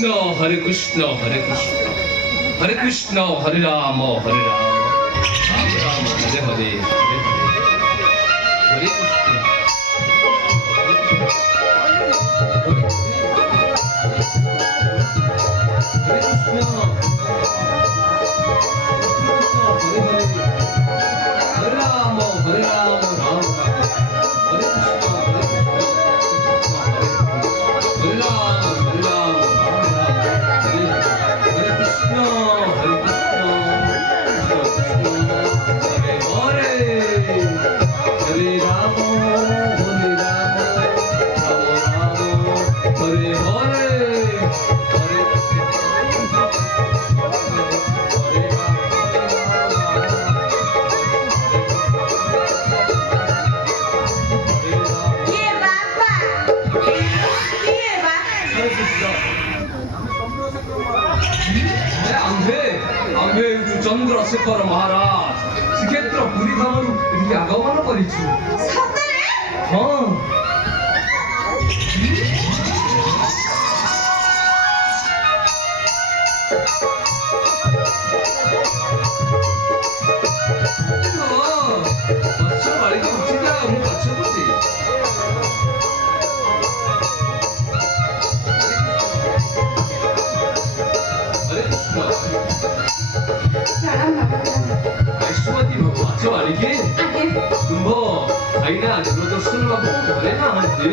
Hare Krishna, Hare Krishna, Hare Krishna, Hare Rama, Hare Rama, Rama Rama, Hare Hare, Hare Hare, Hare Krishna. Chandrashekhar ମହାରାଜ ଶ୍ରୀକ୍ଷେତ୍ର ପୁରୀ ଧାମରୁ ଏଠିକି ଆଗମନ କରିଛୁ। ହଁ ପଛ ବାଳିକି ଉଠିଲା ମୁଁ ପଛପଟେ ବୈଷ୍ଣବତୀ ମାଛ ବାଳିକେ ତୁମ୍ଭ ଭାଇନା ଦେବଦର୍ଶନ ବାବୁ ଘରେ ନାହାନ୍ତି।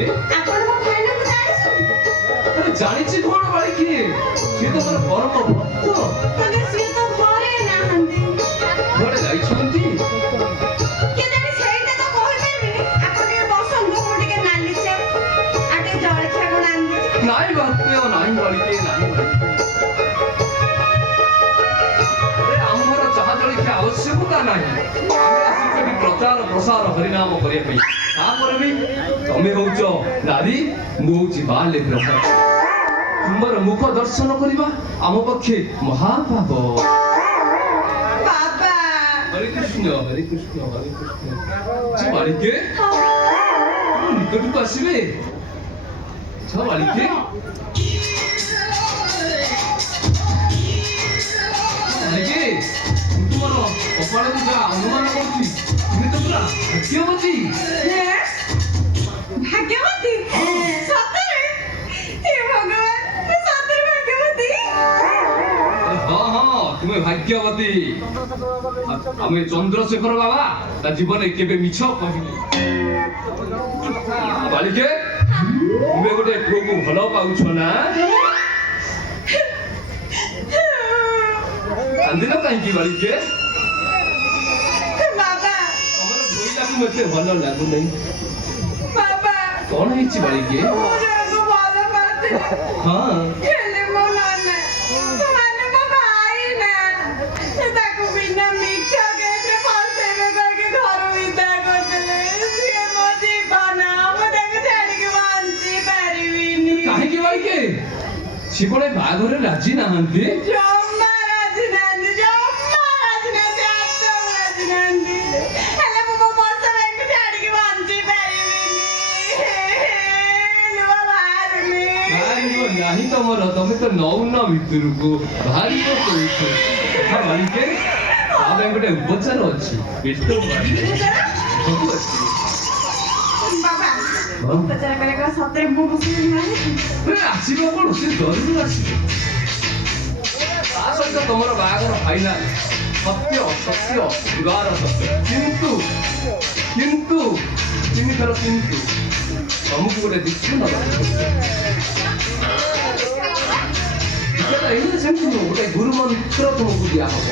ଜାଣିଛି କଣ ବାଳିକେ ସିଏ ତ ମୋର ପରମ ଭକ୍ତ। ଘରେ ଯାଇଛନ୍ତି ନାଇଁ ବାପେ ନାଇଁ ବାଳିକେ ନାଇଁ ଆବଶ୍ୟକତା ନାହିଁ। ଆମେ ଆସିଛୁ ଏଠି ପ୍ରଚାର ପ୍ରସାର ହରିନାମ କରିବା ପାଇଁ। ତାପରେ ବି ତମେ ହଉଛ ନାରୀ, ମୁଁ ହଉଛି ବାଲେ ବ୍ରହ୍ମ। ତୁମର ମୁଖ ଦର୍ଶନ କରିବା ଆମ ପକ୍ଷେ ମହାପାପ। ହରେ କୃଷ୍ଣ ହରେ କୃଷ୍ଣ ହରେ କୃଷ୍ଣ। ବାଳିକେ ନିକଟକୁ ଆସିବେ। ବାଳିକେ କପାଳକୁ ଯାହା ଅନୁମାନ କରୁଛି ତୁମେ ତ ପୁରା ଭାଗ୍ୟବତୀ। ଭାଗ୍ୟବତୀ ସତରେ? ହେ ଭଗବାନ ମୁଁ ସତରେ ଭାଗ୍ୟବତୀ? ହଁ ହଁ ତୁମେ ଭାଗ୍ୟବତୀ। ଆମେ ଚନ୍ଦ୍ରଶେଖର ବାବା ତା ଜୀବନରେ କେବେ ମିଛ କହିନି। ବାଳିକେ ତୁମେ ଗୋଟେ ପୁଅକୁ ଭଲ ପାଉଛ ନା? କାନ୍ଦିଲ କାହିଁକି ବାଳିକେ? ମତେ ଭଲ ଲାଗୁନାହିଁ। କଣ ହେଇଛି ବାଳିକେ? ହଁ କାହିଁକି ବାଳିକେ? ସେ କଣ ବାହାଘରରେ ରାଜି ନାହାନ୍ତି? ନାହିଁ ତମର, ତମେ ତ ନଉନ ଭିତରକୁ ବାହାରିବ କୋଉଠୁ? ବାଳିକେ ତା ପାଇଁ ଗୋଟେ ଉପଚାର ଅଛି। ପେଟ ସବୁ ଅଛି। ଆସିବ କଣ ସେ ଜରୁରୀ ଆସିବ। ତା ସହିତ ତମର ବାହାଘର ଫାଇନାଲ। ସତ୍ୟ ସତ୍ୟ ବିବାହ ସତ୍ୟ। କିନ୍ତୁ କିନ୍ତୁ ତିନିଥର କିନ୍ତୁ ତମକୁ ଗୋଟେ ଦୀକ୍ଷା ନବାକୁ ଗୋଟେ ଗୁରୁ ମନ୍ତ୍ର ତୁମକୁ ଦିଆହବ।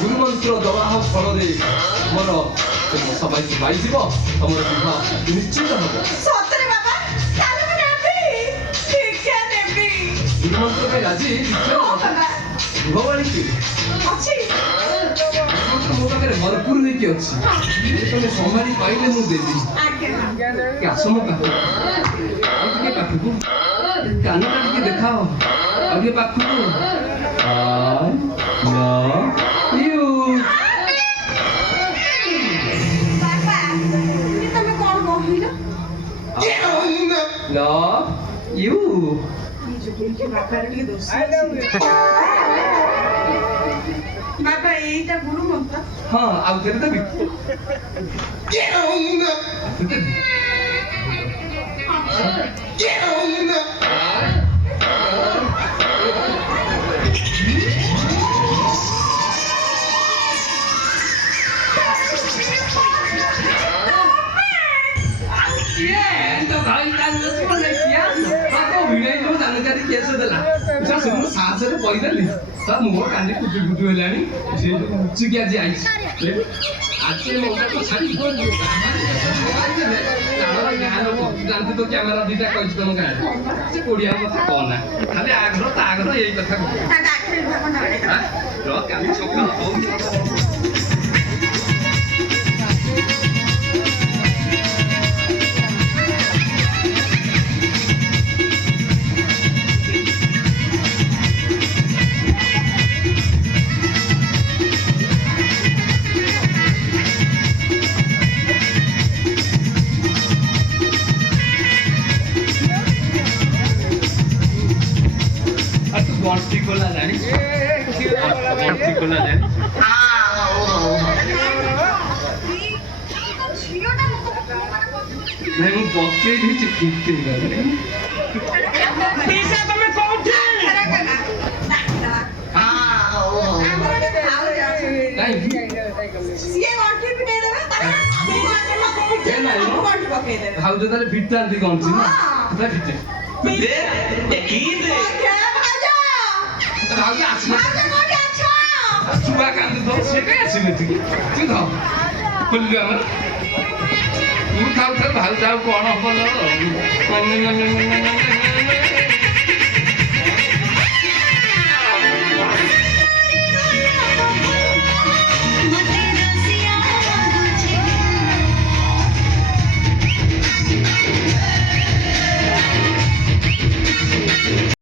ଗୁରୁ ମନ୍ତ୍ର ଦବା ଫଳରେ ତମର ସବାଇକି ପାଇଯିବ, ତମର ବିବାହ ନିଶ୍ଚିତ ହବ। ଗୁରୁ ମନ୍ତ୍ର ପାଇଁ ରାଜି? ବାଳିକେ ମୋ ପାଖରେ ଭରପୁର ହେଇକି ଅଛି। ତମେ ସମ୍ଭାଳି ପାଇଲେ ମୁଁ ଦେବି। ଆସ ମୋ ପାଖକୁ, ଆଉ ଟିକେ ପାଖକୁ, କାନଟା ଟିକେ ଦେଖାଅ, ଆଉ ଟିକେ ପାଖକୁ। Love you. ଯୋଗୁଁ ବାପାର ଟିକେ ଦୋଷ ବାପା ଏଇଟା ଗୁରୁ ମନ୍ତ୍ର ହଁ ଆଉ ଥରେ ଦେବି ସାହସରେ କହିଦେଲି ତା ମୁହଁ କାଲି କୁଟୁ କୁଟୁ ହେଲାଣି ସେ ଲୁଚିକି ଆଜି ଆଇଛି ଆଜି ମଜାକୁ ଛାଡ଼ି ଗାଁ ଲୋକ ଜାଣିଛୁ ତ କ୍ୟାମେରା ଦିଟା କହିଛି ତମ ଗାଁରେ ସେ କୋଡ଼ିଆ କଥା କହନା ଖାଲି ଆଗ୍ରହ ତା ଆଗ୍ରହ ଏଇ କଥା କହ କାଲି ସକାଳ ହଉଛି गंटी खोला जानी गंटी खोला जानी नहीं मु पके दी चिकित्ते गले पैसा तमे कोठे नहीं ସିଏ ଗଣ୍ଠି ପିଟେଇ ଦେବେ ତାପରେ ମୁଁ ଗଣ୍ଠି ପକେଇ ଦେବେ हाउ जो ताले फिटांती गंटी ना ता फिटे दे की दे भाउजी आछा छुआ कांद तो से के आसीबे तू तू ध खुल्लु हमर तू खाउ भाउ जाऊ कोन हबल